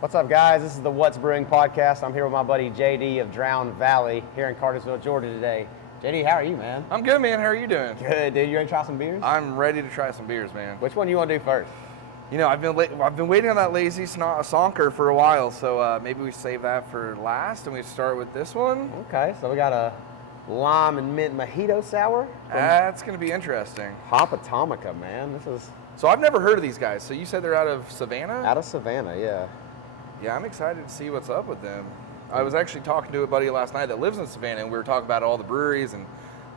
What's up, guys? This is the What's Brewing podcast. I'm here with my buddy JD of Drowned Valley here in Cartersville, Georgia today. JD, how are you, man? I'm good, man. How are you doing? Good, dude. You ready to try some beers? I'm ready to try some beers, man. Which one do you want to do first? You know, I've been waiting on that lazy sonker for a while, so maybe we save that for last and we start with this one. Okay, so we got a lime and mint mojito sour. That's going to be interesting. Hop Atomica, man. This is So I've never heard of these guys. So you said they're out of Savannah? out of Savannah, yeah. Yeah, I'm excited to see what's up with them. I was actually talking to a buddy last night that lives in Savannah, and we were talking about all the breweries and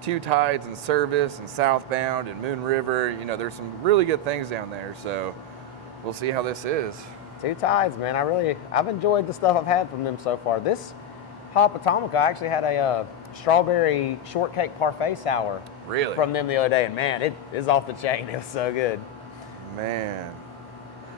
Two Tides and Service and Southbound and Moon River. You know, there's some really good things down there, so we'll see how this is. Two Tides, man. I've enjoyed the stuff I've had from them so far. This Hop Atomica, I actually had a strawberry shortcake parfait sour Really? from them the other day, and man, it is off the chain. It was so good. Man.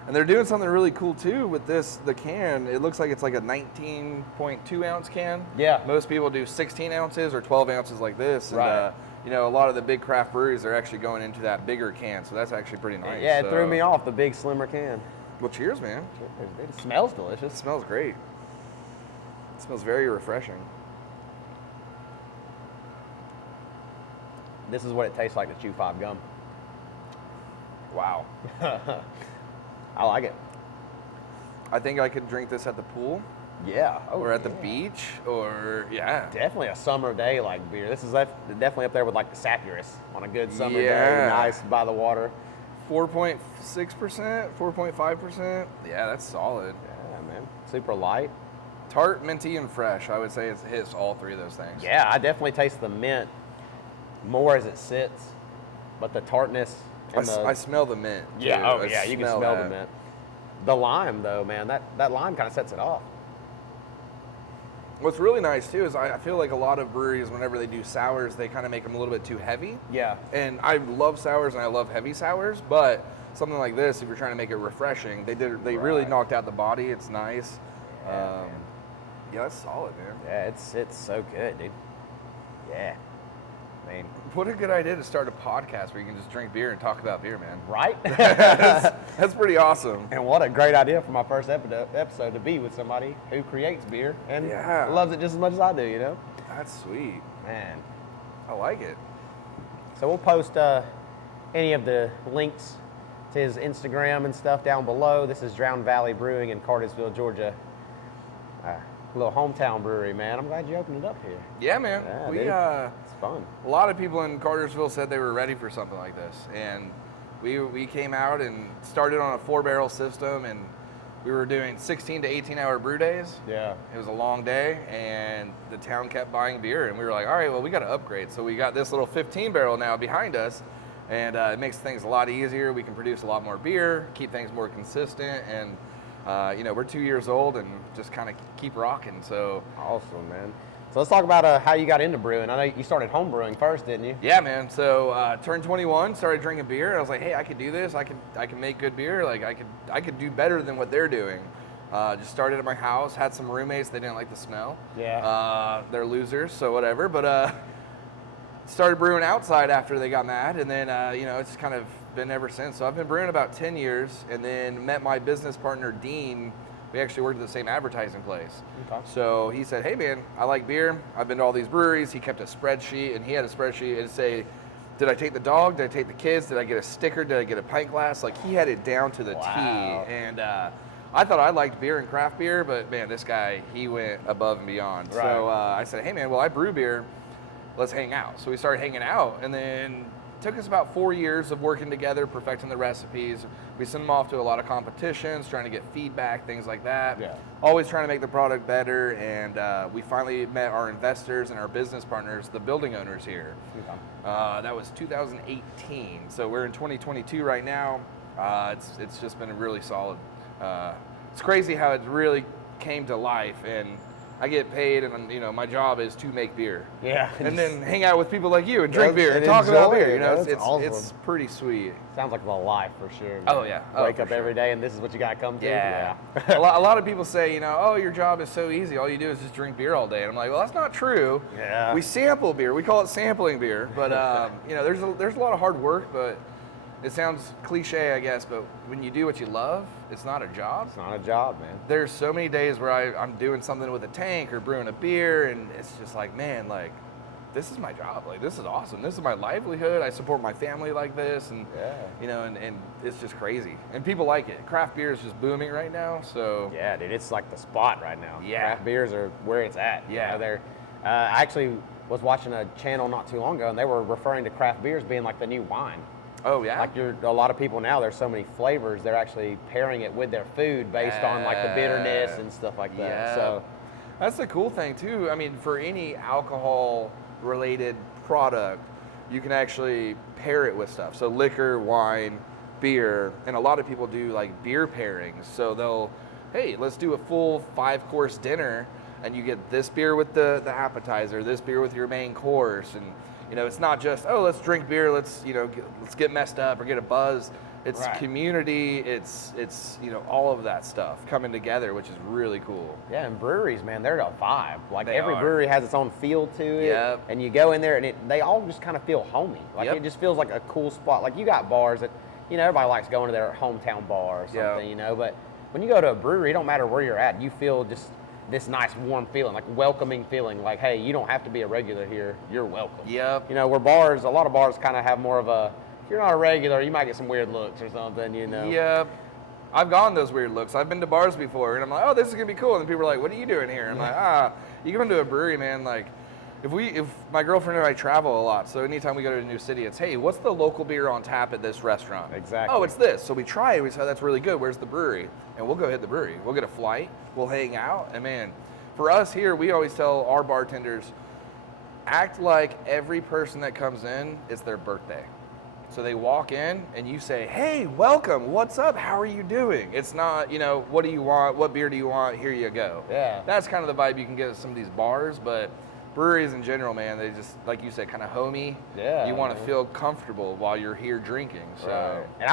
And they're doing something really cool too with the can. It looks like it's like a 19.2 ounce can. Yeah. Most people do 16 ounces or 12 ounces like this. And, Right. you know, a lot of the big craft breweries are actually going into that bigger can, so that's actually pretty nice. Yeah, it threw me off, the big slimmer can. Well, cheers, man. It smells It delicious. smells great. It smells very refreshing. This is what it tastes like to chew 5 gum. Wow. I like it. I think I could drink this at the pool Yeah. or at the beach or, yeah. Definitely a summer day like beer. This is definitely up there with like the Cideries on a good summer day, Yeah. nice by the water. 4.6%, 4.5%. Yeah, that's solid. Yeah, man. Super light. Tart, minty, and fresh. I would say it hits all three of those things. Yeah, I definitely taste the mint more as it sits, but the tartness and I smell the mint. yeah, too. oh I yeah, you can smell that. the mint. The lime though, man, that lime kind of sets it off. What's really nice too is I feel like a lot of breweries, whenever they do sours, they kind of make them a little bit too heavy. Yeah. And I love sours and I love heavy sours, but something like this, if you're trying to make it refreshing, they really Right. knocked out the body. It's nice. Yeah, man. Yeah, that's solid, man. Yeah, it's so good, dude. Yeah. I mean, What a good idea to start a podcast where you can just drink beer and talk about beer, man. right? That's pretty awesome. And what a great idea for my first episode to be with somebody who creates beer and Yeah. loves it just as much as I do, you know? That's sweet. Man. I like it. So we'll post any of the links to his Instagram and stuff down below. This is Drowned Valley Brewing in Cartersville, Georgia. A little hometown brewery, man. I'm glad you opened it up here. Yeah, man. Yeah, dude. It's fun. A lot of people in Cartersville said they were ready for something like this, and we came out and started on a 4-barrel system, and we were doing 16 to 18-hour brew days. Yeah. It was a long day, and the town kept buying beer, and we were like, all right, well, we got to upgrade. So we got this little 15-barrel now behind us, and it makes things a lot easier. We can produce a lot more beer, keep things more consistent, and you know, we're 2 years old and just kind of keep rocking. So Awesome, man. So let's talk about how you got into brewing. I know you started home brewing first, didn't you? yeah, man. So turned 21, started drinking beer, and I was like, hey, I could do this. I can make good beer. Like I could do better than what they're doing. Just started at my house. Had some roommates. They didn't like the smell. Yeah. They're losers, so whatever. But started brewing outside after they got mad, and then you know, it's kind of been ever since. So I've been brewing about 10 years, and then met my business partner Dean. We actually worked at the same advertising place. Okay. So he said, hey man, I like beer. I've been to all these breweries. He kept a spreadsheet, and he had a spreadsheet and say, did I take the dog? Did I take the kids? Did I get a sticker? Did I get a pint glass? Like, he had it down to the Wow. T. And I thought I liked beer and craft beer, but man, this guy, he went above and beyond. Right. So I said, hey man, well, I brew beer. Let's hang out. So we started hanging out, and then took us about 4 years of working together, perfecting the recipes. We sent them off to a lot of competitions, trying to get feedback, things like that. Yeah. Always trying to make the product better, and we finally met our investors and our business partners, the building owners here. Okay. That was 2018, so we're in 2022 right now. It's just been really solid. It's crazy how it really came to life, and I get paid, and you know, my job is to make beer. Yeah. And then hang out with people like you and drink Yes, beer and and talk about enjoy beer. it. You know, That's it's awesome. pretty sweet. Sounds like the life for sure. man. Oh, yeah. Oh, Wake for up sure. every day and this is what you got to come to. Yeah. a lot of people say, you know, oh, your job is so easy. All you do is just drink beer all day. And I'm like, well, that's not true. Yeah. We sample beer. We call it sampling beer. But you know, there's a lot of hard work, but it sounds cliche, I guess, but when you do what you love, it's not a job. It's not a job, man. There's so many days where I'm doing something with a tank or brewing a beer, and it's just like, man, like, this is my job. Like, this is awesome. This is my livelihood. I support my family like this, and you know, and it's just crazy. And people like it. Craft beer is just booming right now. So yeah, dude, it's like the spot right now. Yeah, craft beers are where it's at. Yeah, you know, they're. I actually was watching a channel not too long ago, and they were referring to craft beers being like the new wine. Oh yeah. Like a lot of people now, there's so many flavors. They're actually pairing it with their food based on like the bitterness and stuff like that. Yeah. So that's the cool thing too. I mean, for any alcohol related product, you can actually pair it with stuff. So liquor, wine, beer, and a lot of people do like beer pairings. So they'll, hey, let's do a full 5-course dinner, and you get this beer with the appetizer, this beer with your main course, and you know, it's not just, oh, let's drink beer, let's get messed up or get a buzz. It's community, it's you know, all of that stuff coming together, which is really cool. Yeah, and breweries, man, they're a vibe. Like They every are. brewery has its own feel to it. Yep. And you go in there and they all just kind of feel homey. Like Yep. it just feels like a cool spot. Like you got bars that, you know, everybody likes going to their hometown bar or something, Yep. you know, but when you go to a brewery, it don't matter where you're at, you feel just this nice warm feeling, like welcoming feeling, like, hey, you don't have to be a regular here, you're welcome. Yep. You know, where bars, a lot of bars kind of have more of a, if you're not a regular, you might get some weird looks or something, you know. Yep. I've gotten those weird looks. I've been to bars before, and I'm like, oh, this is gonna be cool. And people are like, what are you doing here? I'm like, you go into a brewery, man. Like, if my girlfriend and I travel a lot, so anytime we go to a new city, it's, hey, what's the local beer on tap at this restaurant? Exactly. Oh, it's this. So we try it. We say, that's really good. Where's the brewery? And we'll go hit the brewery. We'll get a flight. We'll hang out. And man, for us here, we always tell our bartenders, act like every person that comes in, it's their birthday. So they walk in and you say, hey, welcome, what's up, how are you doing? It's not, you know, what do you want, what beer do you want, here you go. Yeah. That's kind of the vibe you can get at some of these bars, but breweries in general, man, they just, like you said, kind of homey. Yeah. You want to feel comfortable while you're here drinking. So. Right. And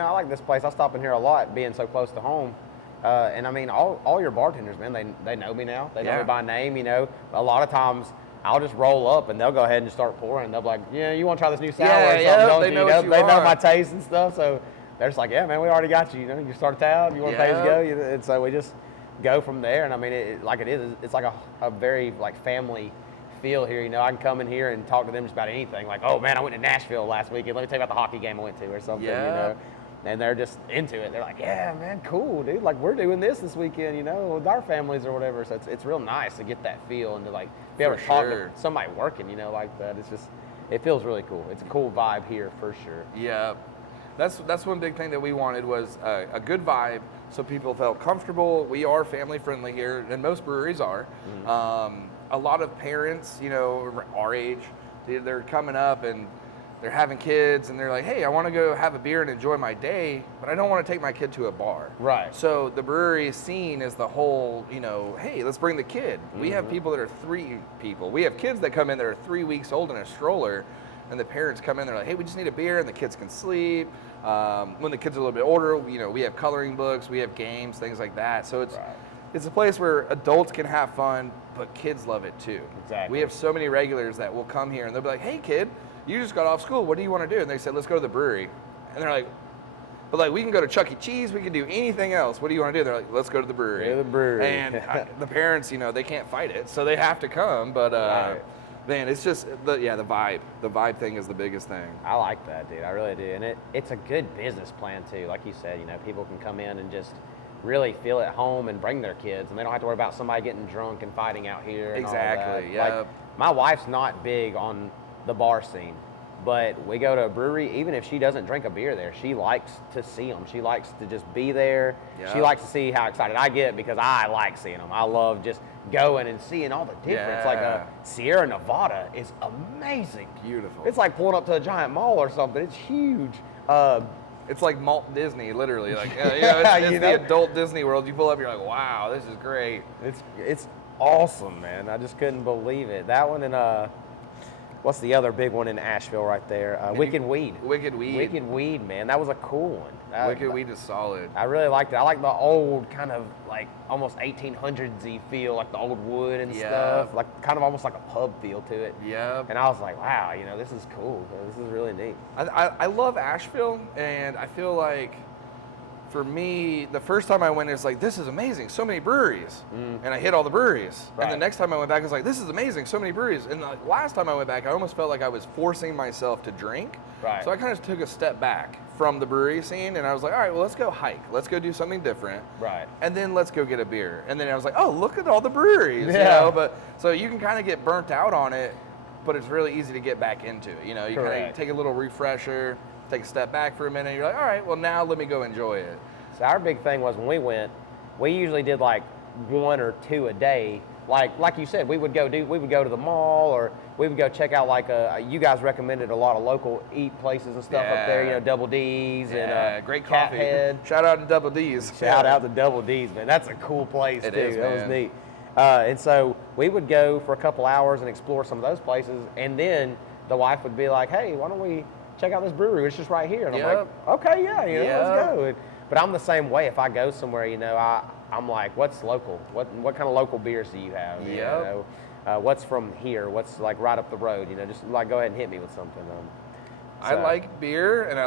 I like this place. I stop in here a lot, being so close to home. And I mean, all your bartenders, man, they know me now. They know me by name, you know. A lot of times, I'll just roll up and they'll go ahead and just start pouring. They'll be like, yeah, you want to try this new sour or something, don't they you? know what you They know want. my taste and stuff. So they're just like, yeah, man, we already got you. You know, you start a tab, you want to pay as go. And so we just go from there. And I mean, it's like a very like family feel here. You know, I can come in here and talk to them just about anything. Like, oh man, I went to Nashville last weekend. Let me tell you about the hockey game I went to or something, you know. And they're just into it. They're like, yeah, man, cool, dude. Like, we're doing this weekend, you know, with our families or whatever. So it's real nice to get that feel and to, like, be able to talk to somebody working, you know, like that. It's just, it feels really cool. It's a cool vibe here for sure. Yeah. That's one big thing that we wanted was a good vibe so people felt comfortable. We are family friendly here, and most breweries are. Mm-hmm. A lot of parents, you know, our age, they're coming up and they're having kids and they're like, hey, I want to go have a beer and enjoy my day, but I don't want to take my kid to a bar. Right. So the brewery is seen as the whole, you know, hey, let's bring the kid. Mm-hmm. We have people that are we have kids that come in that are 3 weeks old in a stroller, and the parents come in, they're like, hey, we just need a beer, and the kids can sleep. When the kids are a little bit older, you know, we have coloring books, we have games, things like that. So it's a place where adults can have fun, but kids love it too. Exactly. We have so many regulars that will come here and they'll be like, hey kid, you just got off school, what do you want to do? And they said, let's go to the brewery. And they're like, but like, we can go to Chuck E. Cheese, we can do anything else. What do you want to do? They're like, let's go to the brewery. Go to the brewery. And the parents, you know, they can't fight it, so they have to come. But man, it's just, the vibe. The vibe thing is the biggest thing. I like that, dude. I really do. And it's a good business plan too. Like you said, you know, people can come in and just really feel at home and bring their kids, and they don't have to worry about somebody getting drunk and fighting out here. And Exactly, all that. yeah. Like, my wife's not big on the bar scene, but we go to a brewery, even if she doesn't drink a beer there, she likes to see them. She likes to just be there. Yeah. She likes to see how excited I get because I like seeing them. I love just going and seeing all the difference. Yeah. Like Sierra Nevada is amazing. Beautiful. It's like pulling up to a giant mall or something. It's huge. It's like Malt Disney, literally. Like, you know, it's you the know? adult Disney World. You pull up, you're like, wow, this is great. It's awesome, man. I just couldn't believe it. That one and what's the other big one in Asheville right there? Wicked Weed. Wicked Weed. Wicked Weed, man. That was a cool one. Wicked Weed is solid. I really liked it. I like the old kind of like almost 1800s-y feel, like the old wood and stuff. Like kind of almost like a pub feel to it. Yeah. And I was like, wow, this is cool. This is really neat. I love Asheville, and I feel like for me, the first time I went, it's like, this is amazing, so many breweries. And I hit all the breweries. Right. And the next time I went back, I was like, this is amazing, so many breweries. And the last time I went back, I almost felt like I was forcing myself to drink. Right. So I kind of took a step back from the brewery scene, and I was like, all right, well, let's go hike. Let's go do something different. Right. And then let's go get a beer. And then I was like, oh, look at all the breweries. Yeah. But so you can kind of get burnt out on it, but it's really easy to get back into it. You kind of take a little refresher, take a step back for a minute. You're like, all right, well, now let me go enjoy it. So our big thing was when we went, we usually did like 1 or 2 a day. Like you said, we would go to the mall, or we would go check out you guys recommended a lot of local eat places and stuff up there. Double D's and great Cat coffee. Head. Shout out to Double D's. Shout out to Double D's, man. That's a cool place It too. is, That was man. neat. And so we would go for a couple hours and explore some of those places, and then the wife would be like, "Hey, why don't we check out this brewery? It's just right here." And I'm like, "Okay, yeah, let's go." But I'm the same way. If I go somewhere, I'm like, "What's local? What kind of local beers do you have? What's from here? What's like right up the road? Just like go ahead and hit me with something." I like beer, and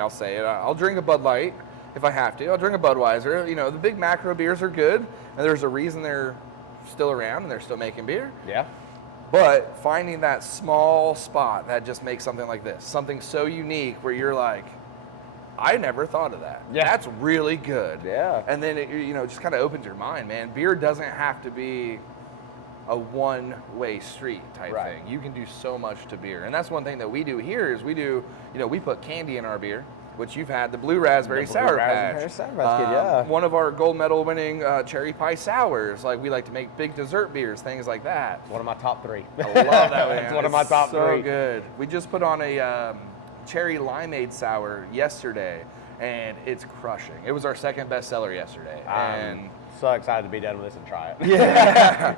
I'll say it. I'll drink a Bud Light if I have to. I'll drink a Budweiser. The big macro beers are good, and there's a reason they're still around and they're still making beer. Yeah. But finding that small spot that just makes something like this, something so unique where you're like, I never thought of that. Yeah. That's really good. Yeah. And then it just kind of opens your mind, man. Beer doesn't have to be a one-way street type thing. You can do so much to beer. And that's one thing that we do here is we put candy in our beer, which you've had, the Blue Raspberry Sour Patch. One of our gold medal winning cherry pie sours. Like we like to make big dessert beers, things like that. One of my top 3. I love that one. It's one of my top 3. So good. We just put on a cherry limeade sour yesterday, and it's crushing. It was our second best seller yesterday. I'm so excited to be done with this and try it. Yeah.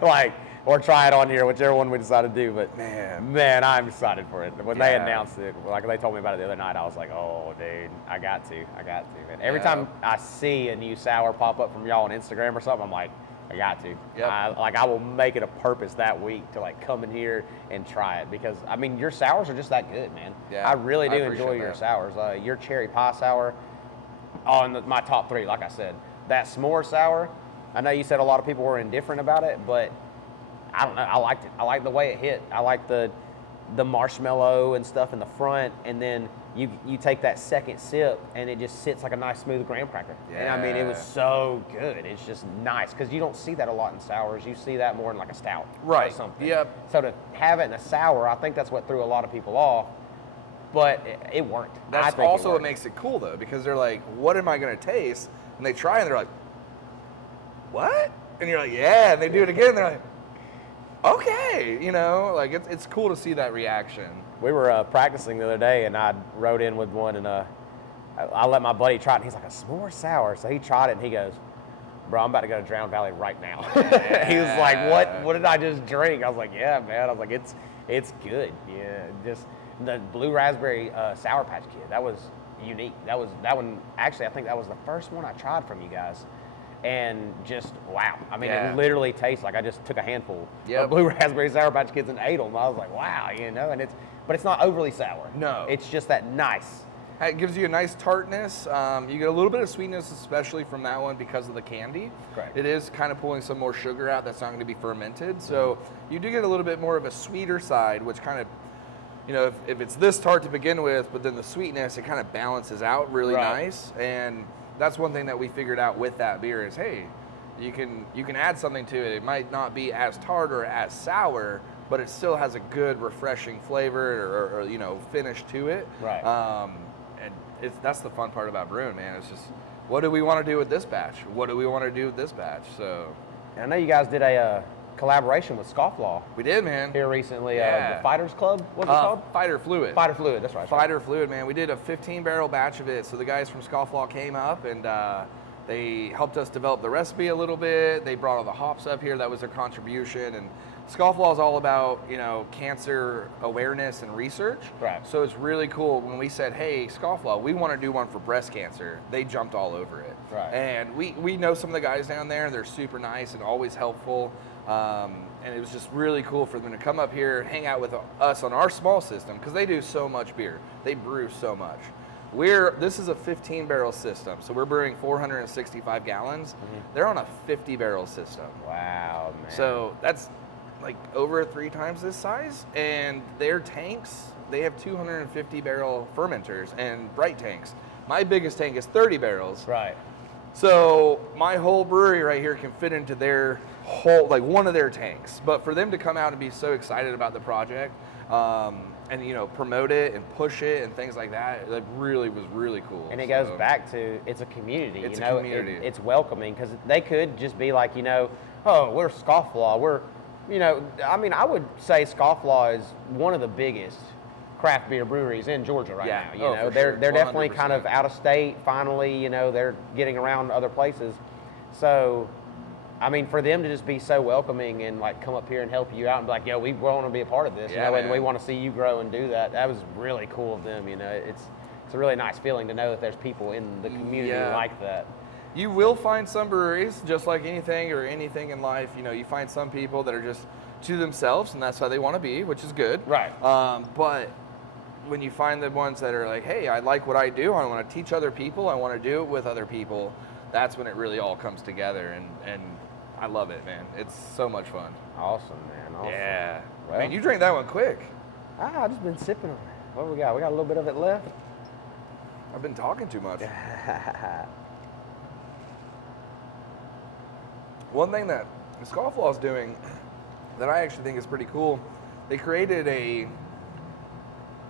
Or try it on here, whichever one we decide to do. But man, I'm excited for it. When they announced it, like they told me about it the other night, I was like, oh, dude, I got to, man. Every time I see a new sour pop up from y'all on Instagram or something, I'm like, I got to. Yep. I will make it a purpose that week to come in here and try it, because your sours are just that good, man. Yeah, I really do enjoy appreciate your that. sours. Your cherry pie sour on my top 3, like I said. That s'more sour, I know you said a lot of people were indifferent about it, but I don't know. I liked it. I like the way it hit. I like the marshmallow and stuff in the front, and then you take that second sip, and it just sits like a nice smooth graham cracker. Yeah. And it was so good. It's just nice, because you don't see that a lot in sours. You see that more in like a stout or something. Yep. So to have it in a sour, I think that's what threw a lot of people off. But it worked. That's also what makes it cool, though, because they're like, what am I going to taste? And they try, and they're like, what? And you're like, yeah. And they do it again, and they're like, okay. It's cool to see that reaction. We were practicing the other day, and I rode in with one, and I let my buddy try it, and he's like, a s'more sour. So he tried it, and he goes, bro, I'm about to go to Drowned Valley right now. He was like, what did I just drink? I was like, yeah, man. I was like, it's good. Yeah, just the Blue Raspberry Sour Patch Kid, that was unique. That one, actually, I think that was the first one I tried from you guys. And just, wow. It literally tastes like I just took a handful of Blue Raspberry Sour Patch Kids and ate them. I was like, wow, but it's not overly sour. No. It's just that nice. It gives you a nice tartness. You get a little bit of sweetness, especially from that one because of the candy. Correct. It is kind of pulling some more sugar out that's not going to be fermented. So you do get a little bit more of a sweeter side, which kind of, if it's this tart to begin with, but then the sweetness, it kind of balances out really nice. And that's one thing that we figured out with that beer is, hey, you can add something to it. It might not be as tart or as sour, but it still has a good, refreshing flavor or finish to it. Right. And that's the fun part about brewing, man. It's just, what do we want to do with this batch? What do we want to do with this batch? So, I know you guys did a collaboration with Scofflaw. We did, man. Here recently, the Fighters Club, what's it called? Fighter Fluid. Fighter Fluid, that's right. Fighter Fluid, man. We did a 15-barrel batch of it. So the guys from Scofflaw came up, and they helped us develop the recipe a little bit. They brought all the hops up here. That was their contribution. And Scofflaw is all about, cancer awareness and research. Right. So it's really cool when we said, hey, Scofflaw, we want to do one for breast cancer. They jumped all over it. Right. And we know some of the guys down there. They're super nice and always helpful. And it was just really cool for them to come up here, hang out with us on our small system, because they do so much beer. They brew so much. This is a 15-barrel system, so we're brewing 465 gallons. They're on a 50-barrel system. Wow, man. So that's like over 3 times this size, and their tanks, they have 250-barrel fermenters and bright tanks. My biggest tank is 30 barrels. Right. So my whole brewery right here can fit into their whole, like one of their tanks. But for them to come out and be so excited about the project, and promote it and push it and things like that, that really was really cool. And it goes back to, it's a community. It's a community. It's welcoming, because they could just be like, oh, we're Scofflaw. We're, I would say Scofflaw is one of the biggest craft beer breweries in Georgia right now. They're definitely 100%. kind of out of state. Finally, they're getting around other places. So, for them to just be so welcoming and like come up here and help you out and be like, we want to be a part of this, and we want to see you grow and do that. That was really cool of them. It's a really nice feeling to know that there's people in the community like that. You will find some breweries, just like anything in life, you find some people that are just to themselves, and that's how they want to be, which is good. Right. But when you find the ones that are like, hey, I like what I do, I want to teach other people, I want to do it with other people, that's when it really all comes together, and I love it, man. It's so much fun. Awesome, man. Awesome. Yeah. Well, Man, you drank that one quick. I've just been sipping on it. What do we got? We got a little bit of it left. I've been talking too much. One thing that Scofflaw is doing that I actually think is pretty cool, they created a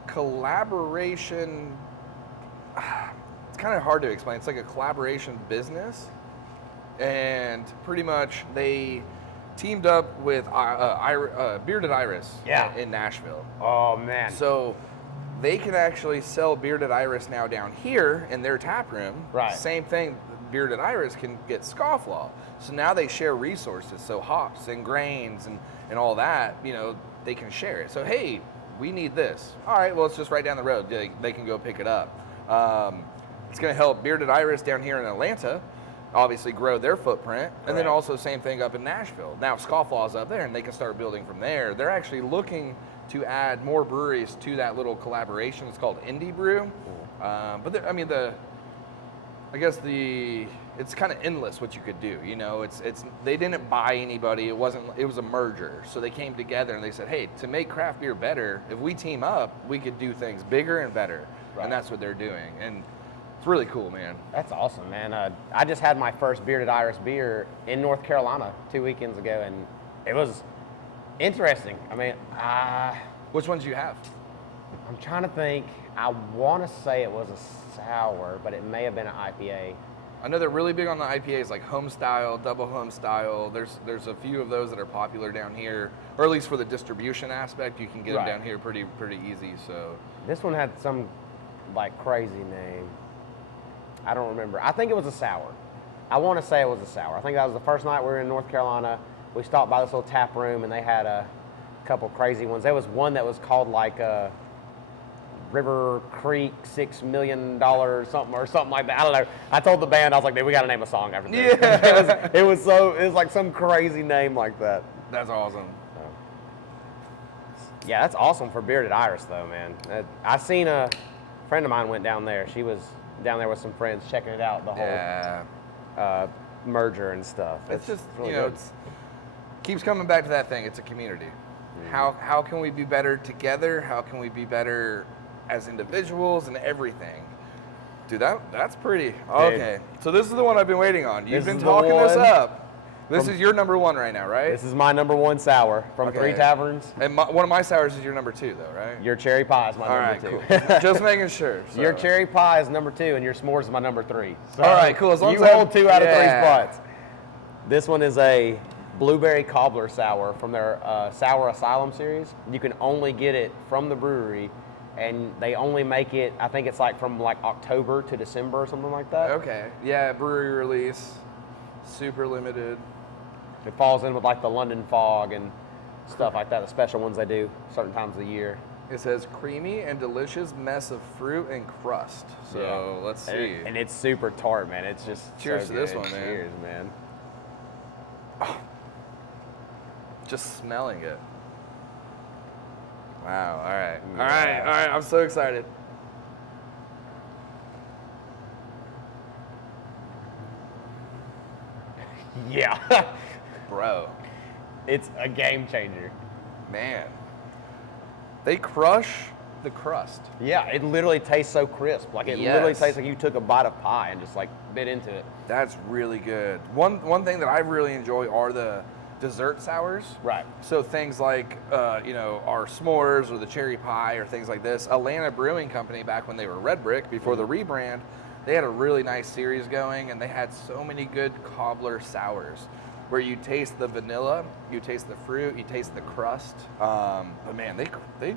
collaboration. It's kind of hard to explain. It's like a collaboration business, and pretty much they teamed up with Bearded Iris in Nashville. Oh, man. So they can actually sell Bearded Iris now down here in their tap room. Right. Same thing, Bearded Iris can get Scofflaw. So now they share resources. So hops and grains and all that, they can share it. So, hey, we need this. All right, well, it's just right down the road. They can go pick it up. It's going to help Bearded Iris down here in Atlanta obviously grow their footprint. And then also same thing up in Nashville. Now Scofflaw's up there, and they can start building from there. They're actually looking to add more breweries to that little collaboration. It's called Indie Brew. It's kind of endless what you could do. They didn't buy anybody. It was a merger. So they came together and they said, hey, to make craft beer better, if we team up, we could do things bigger and better. Right. And that's what they're doing. And it's really cool, man. That's awesome, man. I just had my first Bearded Iris beer in North Carolina 2 weekends ago, and it was interesting. Which ones do you have? I'm trying to think. I want to say it was a sour, but it may have been an IPA. I know they're really big on the IPAs, like home style, double home style. There's a few of those that are popular down here, or at least for the distribution aspect, you can get them down here pretty easy. So this one had some like crazy name. I don't remember. I think it was a sour. I want to say it was a sour. I think that was the first night we were in North Carolina. We stopped by this little tap room, and they had a couple crazy ones. There was one that was called like River Creek $6 million or something like that. I don't know. I told the band, I was like, dude, we got to name a song after this. Yeah. it was like some crazy name like that. That's awesome. Yeah, that's awesome for Bearded Iris though, man. I seen a friend of mine went down there. She was down there with some friends checking it out, the whole merger and stuff. It's just, really it's keeps coming back to that thing. It's a community. Mm-hmm. How can we be better together? How can we be better as individuals and everything? Dude, that's pretty. Okay, so this is the one I've been waiting on. You've been talking this up. This is your number one right now, right? This is my number one sour from Three Taverns. And one of my sours is your number two, though, right? Your cherry pie is my number two. Cool. Just making sure. So. Your cherry pie is number two, and your s'mores is my number three. So all right, cool. As long you as hold 2 out of 3 spots. This one is a blueberry cobbler sour from their Sour Asylum series. You can only get it from the brewery, and they only make it, I think it's like from like October to December or something like that. Okay. Yeah, brewery release, super limited. It falls in with like the London fog, and stuff like that. The special ones they do certain times of the year. It says creamy and delicious mess of fruit and crust. So let's see. And it's super tart, man. It's just cheers so to this good. one, man. Cheers, man. Oh. Just smelling it. Wow. All right. Yeah. All right. I'm so excited. Yeah. Bro. It's a game changer. Man. They crush the crust. Yeah, it literally tastes so crisp. Like it literally Yes. tastes like you took a bite of pie and just like bit into it. That's really good. One thing that I really enjoy are the dessert sours. Right. So things like, our s'mores or the cherry pie or things like this. Atlanta Brewing Company, back when they were Red Brick, before the rebrand, they had a really nice series going, and they had so many good cobbler sours where you taste the vanilla, you taste the fruit, you taste the crust. But man, they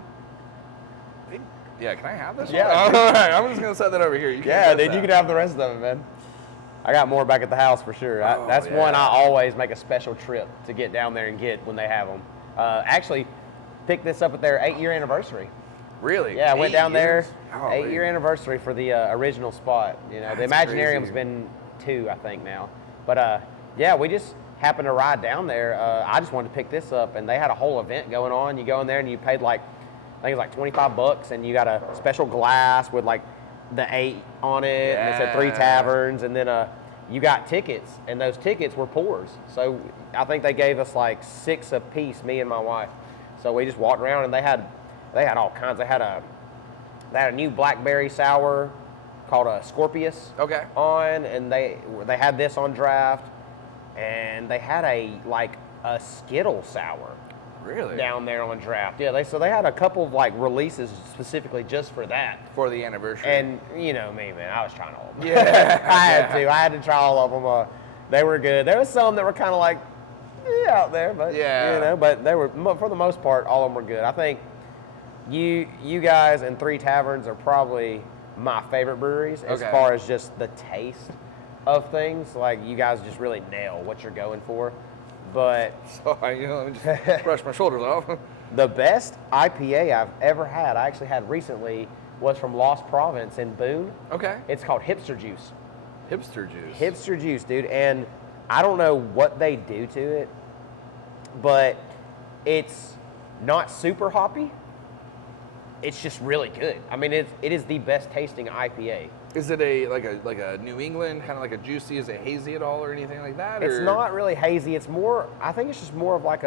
yeah, can I have this Yeah. one? All right, I'm just going to set that over here. You can Yeah, have dude, that. you can have the rest of it, man. I got more back at the house for sure. Oh, That's one yeah. I always make a special trip to get down there and get when they have them. Actually, picked this up at their 8-year anniversary. Really? Yeah, I went 8 down there, years? Oh, 8-year anniversary for the original spot. You know, the That's Imaginarium's crazy. been 2, I think now. But yeah, we just happened to ride down there. I just wanted to pick this up, and they had a whole event going on. You go in there and you paid like, I think it was like $25, and you got a special glass with like the 8 on it, and it said 3 Yeah. taverns, and then you got tickets, and those tickets were pours. So I think they gave us like 6 apiece, me and my wife. So we just walked around, and they had all kinds. They had a new blackberry sour called a Scorpius Okay. on, and they had this on draft, and they had a Skittle sour Really? down there on draft. Yeah, they had a couple of like releases specifically just for that. For the anniversary. And you know me, man, I was trying all of them. Yeah. I had to try all of them. They were good. There was some that were kind of like out there, but Yeah. but they were, for the most part, all of them were good. I think you guys and 3 Taverns are probably my favorite breweries as Okay. far as just the taste of things. Like you guys just really nail what you're going for. But So let me just brush my shoulders off. the best IPA I've ever had, I actually had recently, was from Lost Province in Boone. Okay. It's called Hipster Juice. Hipster juice. Hipster Juice, dude. And I don't know what they do to it, but it's not super hoppy. It's just really good. I mean, it is the best tasting IPA. Is it like a New England, kind of like a juicy? Is it hazy at all or anything like that? It's or? not really hazy. It's more, I think it's just more of like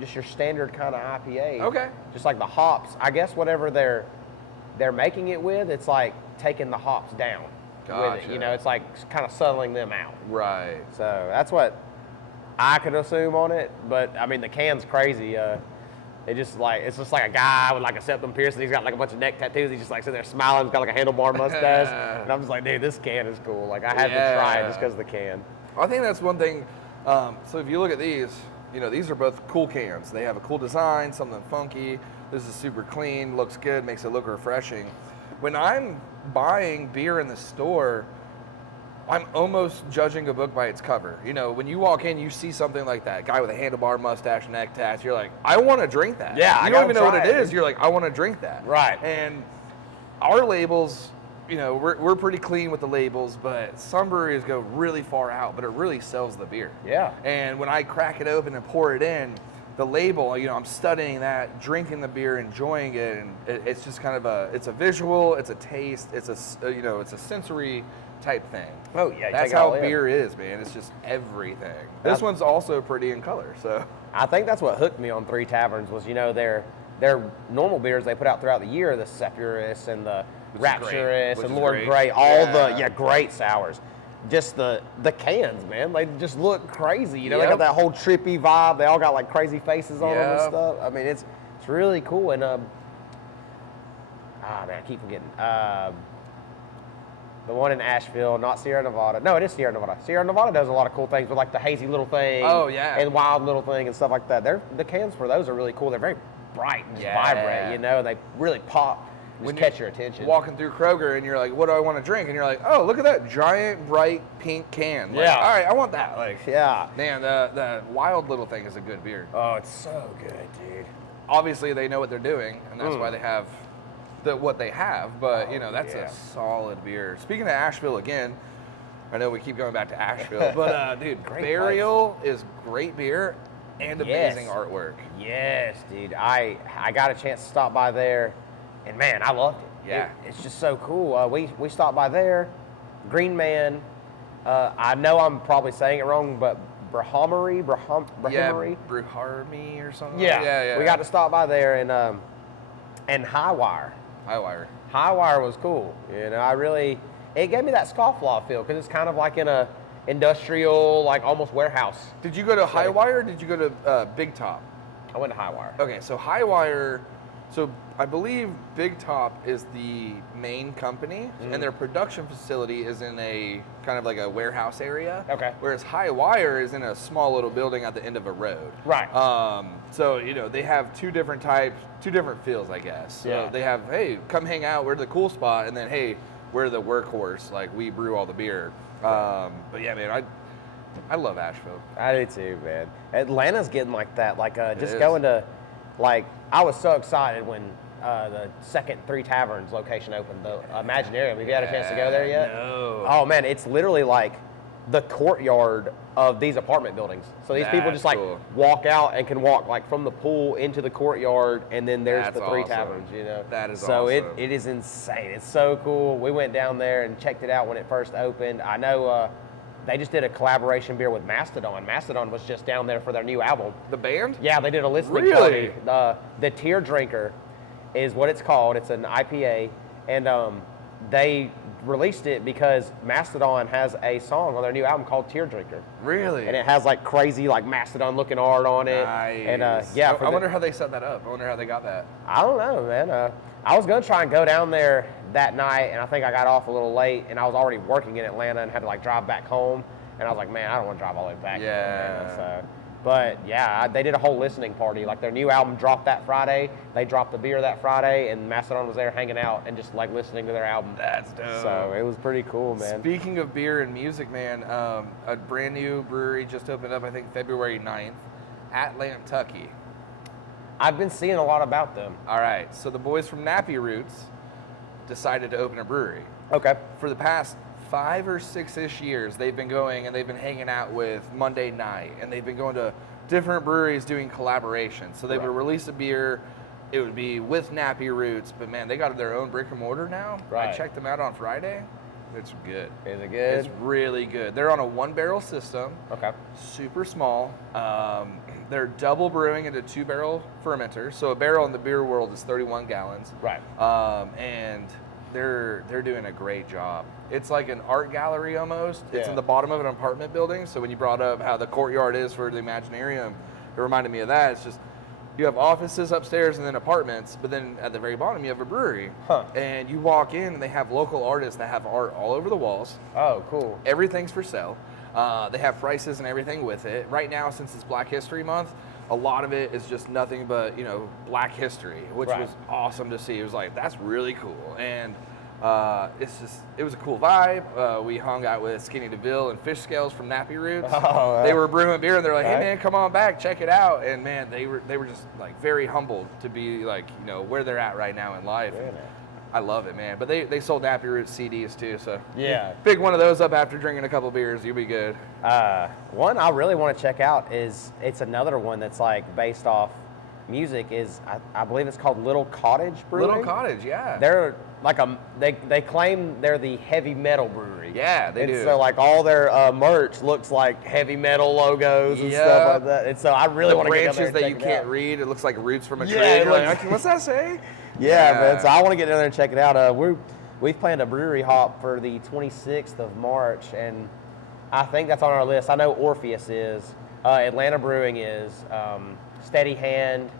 just your standard kind of IPA. Okay. Just like the hops. I guess whatever they're making it with, it's like taking the hops down with it. Gotcha. You know, it's like kind of settling them out. Right. So that's what I could assume on it. But I mean, the can's crazy. It's just like a guy with like a septum piercing. He's got like a bunch of neck tattoos. He's just like sitting there smiling. He's got like a handlebar mustache. And I'm just like, dude, this can is cool. Like I had to try it just because of the can. I think that's one thing. So if you look at these, these are both cool cans. They have a cool design, something funky. This is super clean, looks good, makes it look refreshing. When I'm buying beer in the store, I'm almost judging a book by its cover. When you walk in, you see something like that, guy with a handlebar mustache, neck tats. You're like, I want to drink that. Yeah, you don't even know what it is. You're like, I want to drink that. Right. And our labels, we're pretty clean with the labels, but some breweries go really far out, but it really sells the beer. Yeah. And when I crack it open and pour it in, the label, I'm studying that, drinking the beer, enjoying it, and it's just kind of it's a visual, it's a taste, it's a sensory type thing. Oh, yeah, you That's take it all how in. beer is, man. It's just everything. This one's also pretty in color, so. I think that's what hooked me on 3 Taverns was, their normal beers they put out throughout the year, the Sepulchre and the Which is Rapturous great. and Which is Lord great. Grey, all Yeah. great sours. Just the cans, man, they just look crazy. They Yep. got that whole trippy vibe. They all got like crazy faces on them and Yep. stuff. I mean, it's really cool. And man, I keep forgetting. The one in Asheville, not Sierra Nevada. No, it is Sierra Nevada. Sierra Nevada does a lot of cool things with like the hazy little thing. Oh, yeah. And wild little thing and stuff like that. The cans for those are really cool. They're very bright and just Yeah. vibrant, and they really pop. when you catch your attention. Walking through Kroger and you're like, what do I want to drink? And you're like, oh, look at that giant, bright pink can. Like, Yeah. all right, I want that. Like, Yeah. man, the Wild Little Thing is a good beer. Oh, it's so good, dude. Obviously, they know what they're doing, and that's why they have what they have. But, you know, that's a solid beer. Speaking of Asheville again, I know we keep going back to Asheville, but, dude, Burial is great beer and amazing artwork. Yes, dude. I got a chance to stop by there, and man, I loved it. Yeah. It's just so cool. We stopped by there. Green Man. I know I'm probably saying it wrong, but Brahamery? Yeah, Bruharmi or something. Yeah. We got to stop by there, and Highwire. Highwire was cool. You know, it gave me that scofflaw feel because it's kind of like in a industrial, like almost warehouse. Did you go to Highwire or did you go to Big Top? I went to Highwire. Okay, so Highwire, so I believe Big Top is the main company, and their production facility is in a kind of like a warehouse area. Okay. Whereas Highwire is in a small little building at the end of a road. Right. So, you know, they have two different feels, I guess. So they have, hey, come hang out, we're the cool spot, and then, hey, we're the workhorse, like we brew all the beer. But yeah, man, I love Asheville. I do too, man. Atlanta's getting like that. Like going to, like, I was so excited when the second Three Taverns location opened, the Imaginarium. Have you had a chance to go there yet? No. Oh man, it's literally like the courtyard of these apartment buildings. So these people just like walk out and can walk like from the pool into the courtyard, and then there's the Three Taverns. You know, that is so awesome. it is insane. It's so cool. We went down there and checked it out when it first opened. I know. They just did a collaboration beer with Mastodon. Mastodon was just down there for their new album. The band? Yeah, they did a listening party. The Tear Drinker is what it's called. It's an IPA, and they released it because Mastodon has a song on their new album called Tear Drinker. Really? And it has like crazy like Mastodon looking art on it. Nice. And I wonder how they set that up. I wonder how they got that. I don't know, man. I was gonna try and go down there that night, and I think I got off a little late, and I was already working in Atlanta and had to like drive back home, and I was like, man, I don't want to drive all the way back. Yeah. So, but yeah, they did a whole listening party. Like their new album dropped that Friday. They dropped the beer that Friday, and Mastodon was there hanging out and just like listening to their album. That's dope. So it was pretty cool, man. Speaking of beer and music, man, a brand new brewery just opened up, I think February 9th, at Nantucket. I've been seeing a lot about them. All right, so the boys from Nappy Roots decided to open a brewery. Okay. For the past 5 or 6-ish years, they've been going and they've been hanging out with Monday Night, and they've been going to different breweries doing collaborations. So they would release a beer, it would be with Nappy Roots, but man, they got their own brick and mortar now. Right. I checked them out on Friday. It's good. Is it good? It's really good. They're on a 1-barrel system. Okay. Super small. They're double brewing into 2-barrel fermenters. So a barrel in the beer world is 31 gallons. Right. And they're doing a great job. It's like an art gallery almost. It's Yeah. in the bottom of an apartment building. So when you brought up how the courtyard is for the Imaginarium, it reminded me of that. It's just you have offices upstairs and then apartments, but then at the very bottom you have a brewery. Huh. And you walk in and they have local artists that have art all over the walls. Oh, cool. Everything's for sale. They have prices and everything with it. Right now, since it's Black History Month, a lot of it is just nothing but, you know, Black history, which was awesome to see. It was like, that's really cool. And it was a cool vibe. We hung out with Skinny DeVille and Fish Scales from Nappy Roots. They were brewing beer, and they're like, hey man, come on back, check it out. And man, they were just like very humbled to be like, you know, where they're at right now in life. Really? I love it, man. But they sold Nappy Roots CDs too, so Yeah. pick one of those up after drinking a couple beers, you'll be good. One I really want to check out is, it's another one that's like based off music, is I believe it's called Little Cottage Brewing. Little Cottage, yeah. They're like they claim they're the heavy metal brewery. Yeah, they do. So like all their merch looks like heavy metal logos and stuff like that. And so I really want to get down there branches and that check you it can't out. read, it looks like roots from a tree. Yeah, You're like, what's that say? Yeah, man. So I want to get down there and check it out. We've planned a brewery hop for the 26th of March, and I think that's on our list. I know Orpheus is, Atlanta Brewing is, Steady Hand,